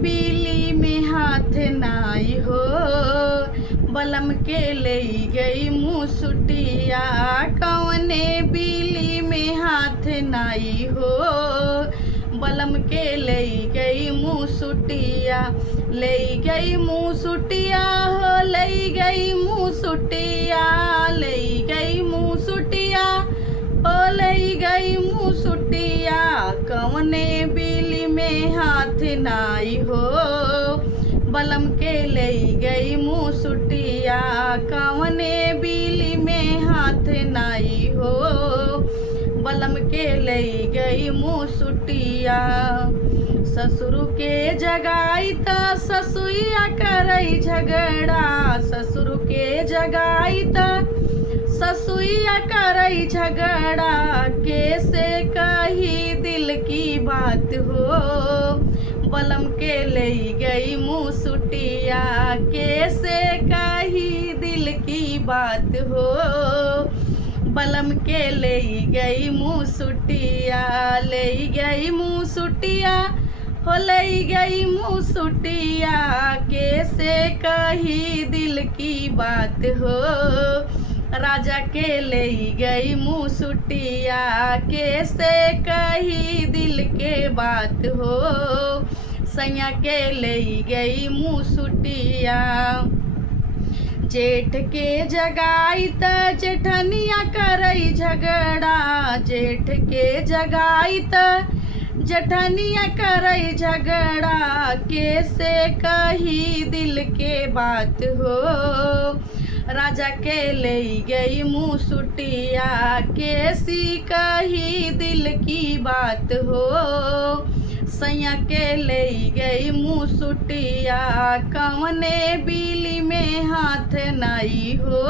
बिली में हाथ नाई हो, बलम के ले गई मुसुटिया। कौने बिली में हाथ नाई हो, बलम के ले गई मुसुटिया। ले गई मुसुटिया हो, ले गई मुसुटिया, ले गई मुसुटिया हो, ले गई मुसुटिया। कौने बिली में हाथ नाई हो, बलम के ले गई मुसुटिया। कौने बिली में हाथ नाई हो, बलम के ले गई मुसुटिया। ससुर के जगाई त ससुइया करई झगड़ा, ससुर के जगाई त ससुइया करई झगड़ा। कैसे कही दिल की बात हो, बलम के ले गई मुसुटिया। कैसे कही दिल की बात हो, बलम के ले गई मुसुटिया। ले गई मुसुटिया हो, ले गई मुसुटिया। कैसे कही दिल की बात हो, राजा के ले गई मुसुटिया। कैसे कही दिल के बात हो, सैया के ले गई मुसुटिया। जेठ के जगाई त जेठनिया करई झगड़ा, जेठ के जगाई त जेठनिया करई झगड़ा। कैसे कही दिल के बात हो, राजा के ले गई मुसुटिया। कैसी कही दिल की बात हो, सैया के ले गई मुसुटिया। कौने बिली में हाथ नाई हो,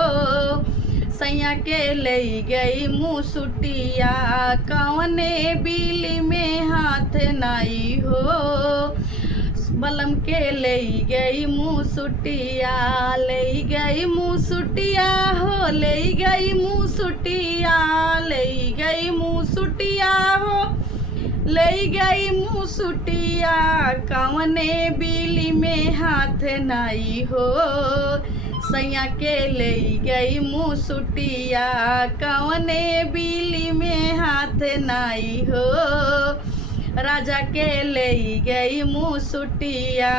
सैया के ले गई मुसुटिया। कौने बिली में हाथ नाई हो, बलम के ले गई मुसुटिया। ले गई मुसुटिया हो, ले गई मुसुटिया, ले गई मुसुटिया हो, ले गई मुसुटिया। कौने बिली में हाथ नाई हो, सैया के ले गई मुसुटिया। कौने बिली में हाथ नाई हो, राजा के ले गई मुसुटिया।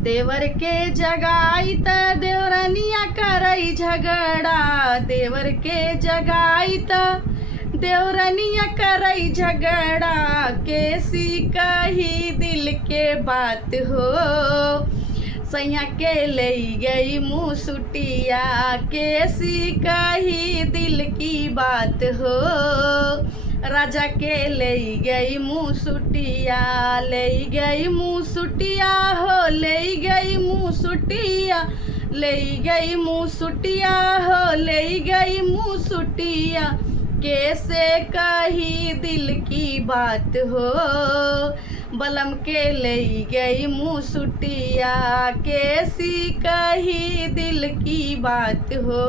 देवर के जगाई त देवरनिया करई झगड़ा, देवर के जगाई त देवरनिया करई झगड़ा। कैसी कही दिल के बात हो, सैया के ले गई मुसुटिया। कैसी कही दिल की बात हो, राजा के ले गई मुसुटिया। ले गई मुसुटिया हो, ले गई मुसुटिया, ले गई मुसुटिया हो, ले गई मुसुटिया। कैसे कही दिल की बात हो, बलम के ले गई मुसुटिया। कैसी कही दिल की बात हो,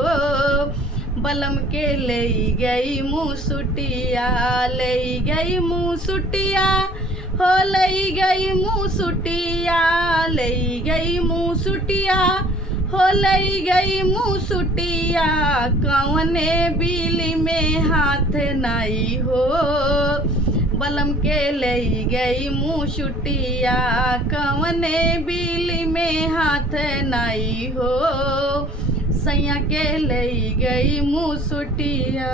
बलम के ले गई मुसुटिया। ले गई मुसुटिया हो, ले गई मुसुटिया, ले गई मुसुटिया हो, ले गई मुसुटिया। कौने बिली में हाथ नाई हो, बलम के ले गई मुसुटिया। कौने बिली में हाथ नाई हो, सैया के ले गई मुसुटिया।